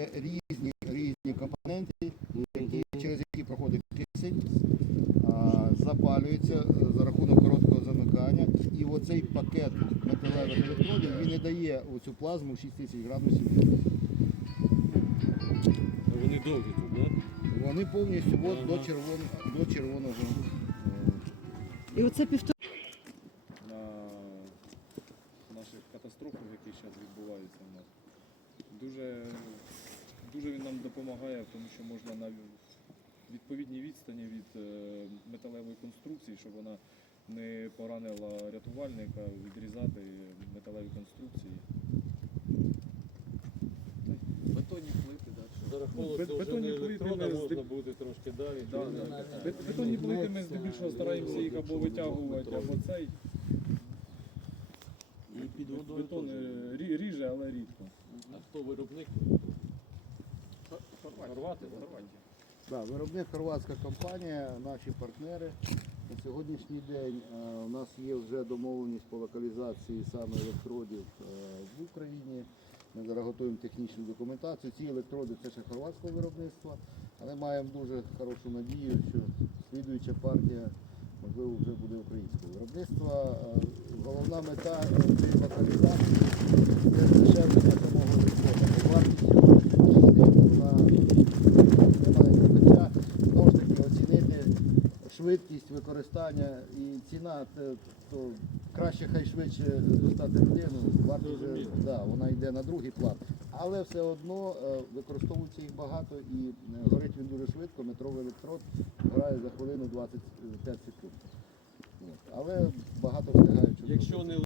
Це різні, різні компоненти, які, через які проходить кисень, а, запалюється е, за рахунок короткого замикання. І оцей пакет металевих електродів він не дає оцю плазму 6000 градусів. Вони довгі тут, да? Вони повністю от, Ага. до, червон, до червоного. е, І оце півтора. наших катастрофах, які зараз відбуваються в нас. Дуже, допомагає, тому що можна на відповідній відстані від е, металевої конструкції, щоб вона не поранила рятувальника, відрізати металеві конструкції. Бетонні плити, так. За рахунок Бет- бетонні довжини плити електрода ми можна здиб- буде трошки далі. Да, да. Бет- Бетонні плити ми здебільшого стараємося їх або витягувати, або цей. І під водою Бетон теж. е, рі- ріже, але рідко. А хто виробник? Хорвати? да? Виробник хорватська компанія, наші партнери. На сьогоднішній день е, у нас є вже домовленість по локалізації саме електродів е, в Україні. Ми зараз готуємо технічну документацію. Ці електроди це ще хорватського виробництва, але маємо дуже хорошу надію, що слідуюча партія можливо вже буде українського виробництва. Е, Головна мета цієї локалізації швидкість використання і ціна, це, то краще хай швидше стати людину, варто вже, да, вона йде на другий план. Але все одно е, використовується їх багато і е, горить він дуже швидко, метровий електрод грає за хвилину 25 секунд. Але багато встигають.